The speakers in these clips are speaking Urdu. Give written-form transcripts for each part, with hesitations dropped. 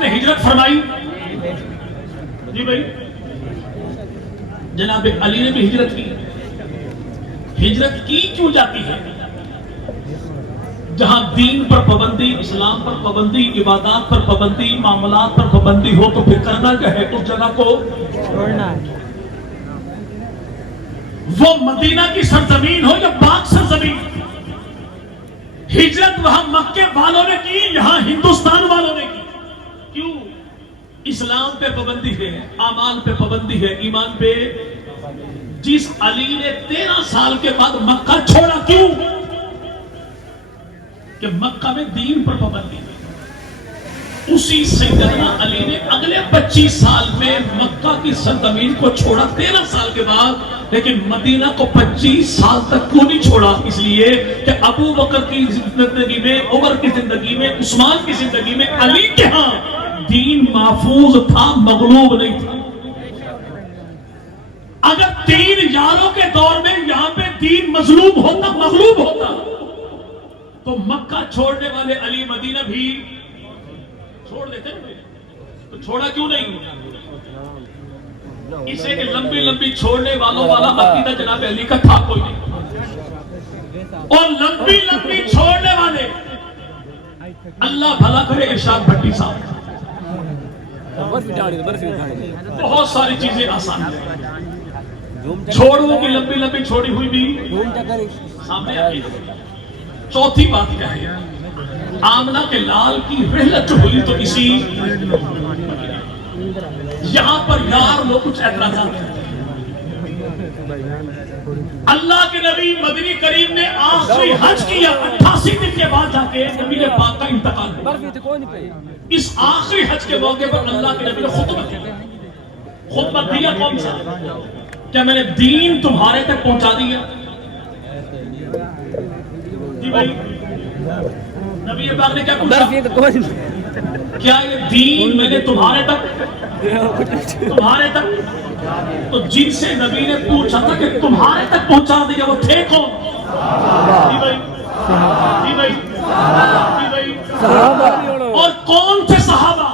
نے ہجرت فرمائی؟ جی بھائی، جناب علی نے بھی ہجرت کی. ہجرت کی کیوں جاتی ہے؟ جہاں دین پر پابندی، اسلام پر پابندی، عبادات پر پابندی، معاملات پر پابندی ہو تو پھر کرنا کیا ہے؟ اس جگہ کو چھوڑنا. وہ مدینہ کی سرزمین ہو یا پاک سرزمین، ہجرت وہاں مکے والوں نے کی، یہاں ہندوستان والوں نے کی. کیوں؟ اسلام پہ پابندی ہے، اعمال پہ پابندی ہے، ایمان پہ. جس علی نے 13 سال کے بعد مکہ چھوڑا، کیوں؟ کہ مکہ میں دین پر پابندی ہے. اسی سیدنا علی نے اگلے 25 سال میں مکہ کی سرزمین کو چھوڑا 13 سال کے بعد، لیکن مدینہ کو 25 سال تک کیوں نہیں چھوڑا؟ اس لیے کہ ابو بکر کی زندگی میں، عمر کی زندگی میں، عثمان کی زندگی میں علی کے ہاں دین محفوظ تھا، مغلوب نہیں تھا. اگر 3 یاروں کے دور میں یہاں پہ دین مظلوم ہوتا، مغلوب ہوتا، تو مکہ چھوڑنے والے علی مدینہ بھی چھوڑ دیتے نا. تو چھوڑا کیوں نہیں؟ اسے کہ لمبی لمبی چھوڑنے والوں والا عقیدہ جناب علی کا تھا کوئی نہیں. اور لمبی لمبی چھوڑنے والے، اللہ بھلا کرے ارشاد بھٹی صاحب، بہت ساری چیزیں آسان ہیں، چھوڑوں کی لمبی لمبی چھوڑی ہوئی بھی سامنے آئی. چوتھی بات کیا ہے؟ آمنہ کے لال کی رحلت ہوئی تو اسی یہاں پر یار لوگ کچھ اعتراضات ہیں. اللہ کے نبی مدنی کریم نے آخری حج کیا 88 دن کے بعد جا کے نبی نے پاک کا انتقال کیا. اس آخری حج کے موقع پر اللہ کے نبی نے خطبہ دیا. کون سا؟ کیا میں نے دین تمہارے تک پہنچا دیا؟ جی بھائی، نبی پاک نے کیا پوچھا؟ کیا یہ دین میں نے تمہارے تک؟ تو جن سے نبی نے پوچھا تھا کہ تمہارے تک پہنچا دیا وہ تھے کون؟ جی بھائی، اور کون تھے صحابہ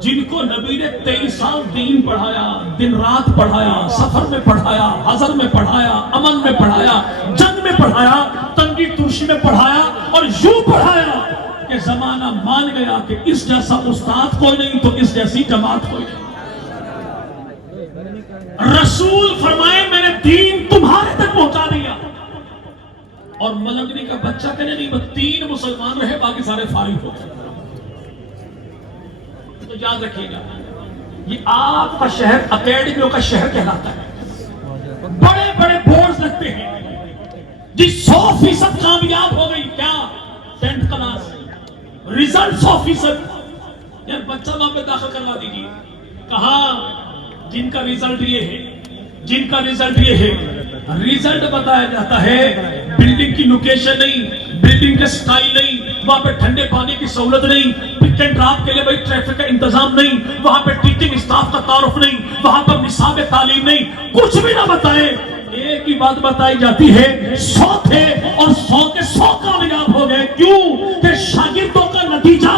جن کو نبی نے 23 سال دین پڑھایا، دن رات پڑھایا، سفر میں پڑھایا، حضر میں پڑھایا، امن میں پڑھایا، جنگ میں پڑھایا، تنگی ترشی میں پڑھایا، اور یوں پڑھایا کہ زمانہ مان گیا کہ اس جیسا استاد کوئی نہیں تو اس جیسی جماعت کوئی نہیں. رسول فرمائے میں نے دین تمہارے تک پہنچا دیا. اور ملنگری کا بچہ کہنے نہیں، بس 3 مسلمان رہے باقی سارے فارغ ہو گئے. تو یاد رکھیے گا، یہ آپ کا شہر اکیڈمیوں کا شہر کہلاتا ہے. بڑے بڑے بورڈز لگتے ہیں جی 100% کامیاب ہو گئی. کیا؟ 10th class result 100%. یار بچہ وہاں پہ داخل کروا دیجیے. کہاں؟ جن کا ریزلٹ یہ ہے، جن کا ریزلٹ یہ ہے. ریزلٹ بتایا جاتا ہے، بلڈنگ کی لوکیشن نہیں، بلڈنگ کے سٹائل نہیں، وہاں پہ ٹھنڈے پانی کی سہولت نہیں، پک اینڈ ڈراپ کے لیے بھائی ٹریفک کا انتظام نہیں، وہاں پہ ٹیچنگ اسٹاف کا تعارف نہیں، وہاں پر نصاب تعلیم نہیں، کچھ بھی نہ بتائیں. ایک ہی بات بتائی جاتی ہے، 100 تھے اور 100 کے 100 کامیاب ہو گئے. کیوں؟ کہ شاگردوں کا نتیجہ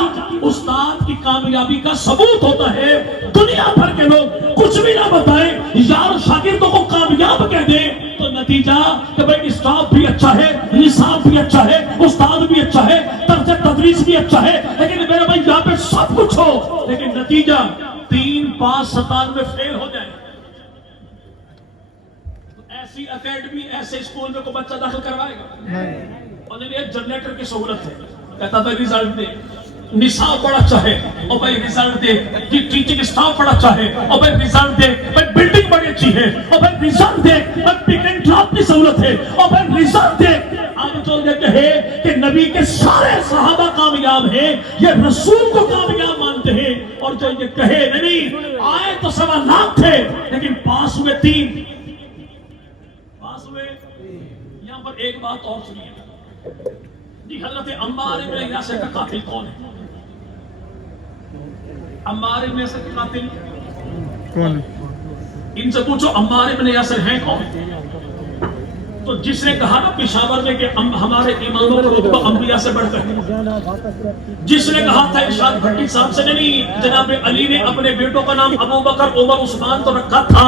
استاد کی کامیابی کا ثبوت ہوتا ہے. دنیا بھر کے لوگ کچھ بھی نہ بتائیں، یار شاگردوں کو کامیاب کہہ دیں تو نتیجہ کہ بھائی اسٹاف بھی اچھا ہے، نصاب بھی اچھا ہے، استاد بھی اچھا ہے، طرز تدریس بھی اچھا ہے، لیکن میرے بھائی یہاں پہ سب کچھ ہو لیکن نتیجہ 3 5 7 میں فیل ہو جائے. ایسی اکیڈمی، ایسے اسکول میں کوئی بچہ داخل کروائے گا؟ اور ایک جنریٹر کی سہولت ہے، کہتا تھا ریزلٹ دے، نصاب بڑا اچھا ہے، اور بھائی ریزلٹ دے، ٹیچنگ اسٹاف بڑا اچھا ہے، اور بھائی ریزلٹ دے، بھائی بلڈنگ بڑی اچھی ہے، اور بھائی ریزلٹ دے، بھائی پک اینڈ ڈراپ کی سہولت ہے، اور بھائی ریزلٹ دے. اب جو یہ کہے کہ نبی کے سارے صحابہ کامیاب ہیں، یہ رسول کو کامیاب مانتے ہیں. اور جو یہ کہے نہیں، آئے تو 1.25 لاکھ تھے لیکن پاس ہوئے 3. یہاں پر ایک بات اور سنیے جی. حضرت عمار ابن یاسر کا قاتل کون ہے؟ عمار ابن یاسر کا قاتل کون ہے؟ ان سے پوچھو عمار ابن یاسر ہیں کون؟ تو جس نے کہا نا پشاور میں کہ ہمارے اماموں کا رتبہ انبیاء سے بڑھ کر، جس نے کہا تھا ارشاد بھٹی صاحب سے نہیں، جناب علی نے اپنے بیٹوں کا نام ابو بکر عمر عثمان تو رکھا تھا،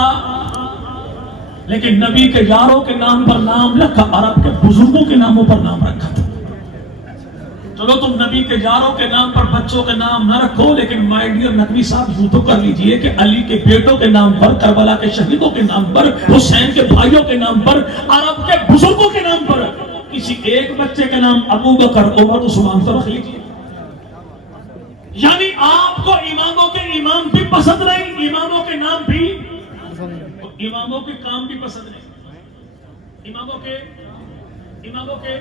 لیکن نبی کے یاروں کے نام پر نام رکھا، عرب کے بزرگوں کے ناموں پر نام رکھا تھا۔ چلو تم نبی کے یاروں کے نام پر بچوں کے نام نہ رکھو، لیکن مائی ڈیئر نقوی صاحب یوں تو کر لیجئے کہ علی کے بیٹوں کے نام پر، کربلا کے شہیدوں کے نام پر، حسین کے بھائیوں کے نام پر، عرب کے بزرگوں کے نام پر کسی ایک بچے کے نام ابو بکر عمر عثمان تو رکھ لیجئے۔ یعنی آپ کو اماموں کے امام بھی پسند نہیں، اماموں کے نام بھی، اماموں کے کام بھی پسند نہیں، اماموں کے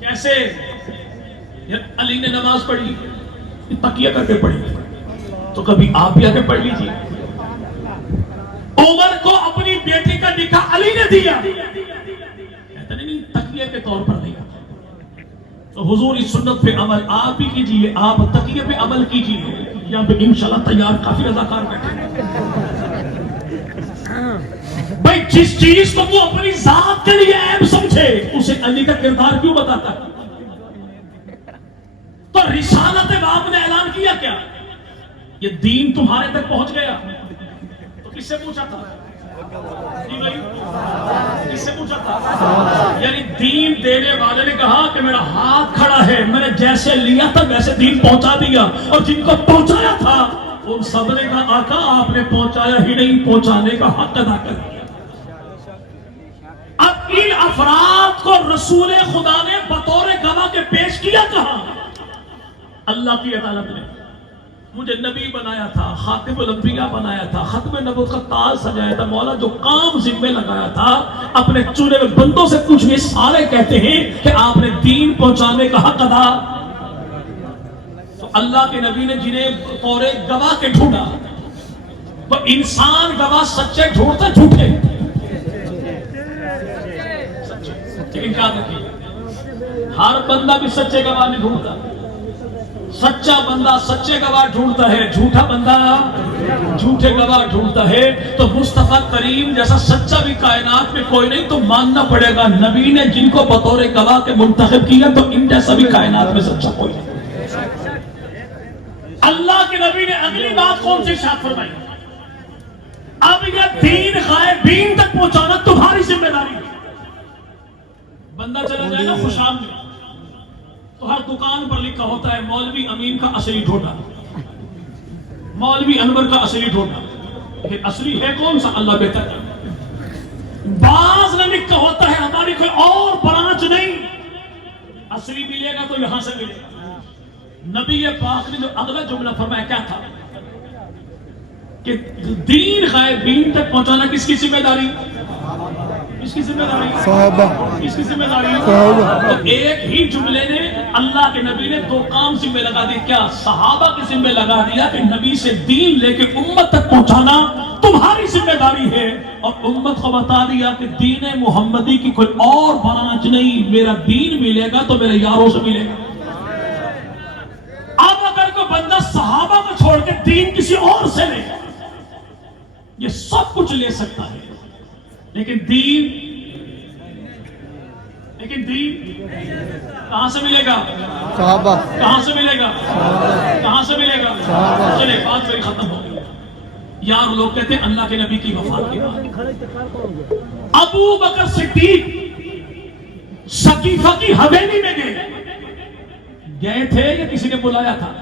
کیسے؟ علی نے نماز پڑھی، تکیہ کر کے پڑھی، تو کبھی آپ بھی آ کے پڑھ لیجیے۔ عمر کو اپنی بیٹی کا نکاح علی نے دیا، کہتے نہیں تکیہ کے طور پر دیا۔ تو حضور اس سنت پہ عمل آپ بھی کیجیے، آپ تکیہ پہ عمل کیجیے، یہاں پہ انشاءاللہ تیار کافی رضاکار بیٹھے۔ بھائی جس چیز کو وہ اپنی ذات کے لیے عیب سمجھے، اسے علی کا کردار کیوں بتاتا ہے؟ تو رسالت باپ نے اعلان کیا کیا؟ یہ دین تمہارے تک پہنچ گیا، تو کس سے پوچھا تھا؟ جی بھائی کس سے پوچھا تھا؟ یعنی دین دینے والے نے کہا کہ میرا ہاتھ کھڑا ہے، میں نے جیسے لیا تھا ویسے دین پہنچا دیا، اور جن کو پہنچایا تھا ان سب نے کہا آقا آپ نے پہنچایا ہی نہیں، پہنچانے کا حق ادا کر دیا۔ اب ان افراد کو رسول خدا نے بطور گواہ کے پیش کیا کہاں؟ اللہ کی عدالت میں۔ مجھے نبی بنایا تھا، خاتم الانبیاء بنایا تھا، ختم نبوت کا تاج سجایا تھا، مولا جو کام ذمہ لگایا تھا اپنے چنے ہوئے بندوں سے پوچھئے، سارے کہتے ہیں کہ آپ نے دین پہنچانے کا حق ادا۔ تو اللہ کے نبی نے جنہیں بطور گواہ کے ڈھونڈا، وہ انسان گواہ سچے ڈھونڈتے جھوٹے، لیکن کیا دیکھیے ہر بندہ بھی سچے گواہ نہیں ڈھونڈتا، سچا بندہ سچے گواہ ڈھونڈتا ہے، جھوٹا بندہ جھوٹے گواہ ڈھونڈتا ہے۔ تو مصطفیٰ کریم جیسا سچا بھی کائنات میں کوئی نہیں، تو ماننا پڑے گا نبی نے جن کو بطور گواہ کے منتخب کیا، تو ان جیسا بھی کائنات میں سچا کوئی نہیں۔ اللہ کے نبی نے اگلی بات کون سی ارشاد فرمائی؟ اب یہ دین غائبین تک پہنچانا تمہاری ذمہ داری ہے۔ بندہ چلا جائے نا خوشام میں، تو ہر دکان پر لکھا ہوتا ہے مولوی امین کا اصلی ڈھونڈا، مولوی انور کا اصلی ڈھونڈا، پھر اصلی ہے کون سا اللہ بہتر ہے۔ بعض میں لکھا ہوتا ہے ہماری کوئی اور برانچ نہیں، اصلی ملے گا تو یہاں سے ملے گا۔ نبی پاک نے جو اگلا جملہ فرمایا کیا تھا کہ دین غائبین تک پہنچانا کس کی ذمہ داری؟ کس کی ذمہ داری؟ صحابہ۔ کس کی ذمہ داری؟ صحابہ۔ تو ایک ہی جملے نے اللہ کے نبی نے دو کام ذمہ لگا دی، کیا؟ صحابہ کی ذمہ لگا دیا کہ نبی سے دین لے کے امت تک پہنچانا تمہاری ذمہ داری ہے، اور امت کو بتا دیا کہ دین محمدی کی کوئی اور برانچ نہیں، میرا دین ملے گا تو میرے یاروں سے ملے گا۔ اب اگر کوئی بندہ صحابہ کو چھوڑ کے دین کسی اور سے لے، یہ سب کچھ لے سکتا ہے، لیکن دین کہاں سے ملے گا؟ صحابہ۔ کہاں سے ملے گا؟ کہاں سے ملے گا؟ چلے بات میری ختم ہو گئی۔ یار لوگ کہتے ہیں اللہ کے نبی کی وفات کے بعد ابو بکر صدیق سقیفہ کی حویلی میں گئے تھے یا کسی نے بلایا تھا؟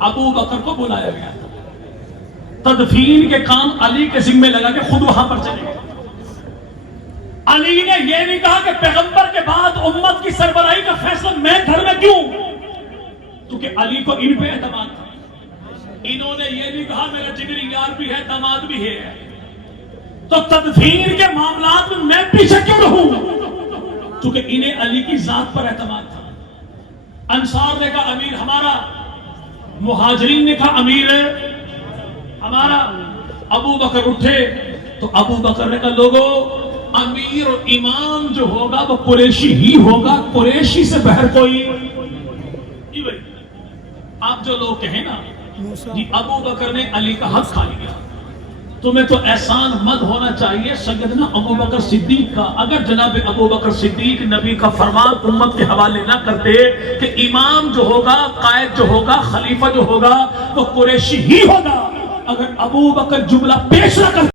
ابو بکر کو بلایا گیا تھا، تدفین کے کام علی کے ذمہ لگا کے خود وہاں پر چلے گئے۔ علی نے یہ نہیں کہا کہ پیغمبر کے بعد امت کی سربراہی کا فیصلہ میں گھر میں کیوں، کیونکہ علی کو ان پہ اعتماد تھا۔ انہوں نے یہ نہیں کہا میرا جگری یار بھی ہے، داماد بھی ہے، تو تدفین کے معاملات میں پیچھے کیوں رہوں، کیونکہ انہیں علی کی ذات پر اعتماد تھا۔ انصار نے کہا امیر ہمارا، مہاجرین نے کہا امیر ہمارا۔ ابو بکر اٹھے تو ابو بکر نے کہا لوگوں، امیر اور امام جو ہوگا وہ قریشی ہی ہوگا، قریشی سے بہر کوئی جی بھائی۔ آپ جو لوگ کہیں نا جی ابو بکر نے علی کا حق کھا لیا، تمہیں تو احسان مند ہونا چاہیے سیدنا ابو بکر صدیق کا. اگر جناب ابو بکر صدیق نبی کا فرمان امت کے حوالے نہ کرتے کہ امام جو ہوگا، قائد جو ہوگا، خلیفہ جو ہوگا وہ قریشی ہی ہوگا، اگر ابو بکر جملہ پیش نہ کرتے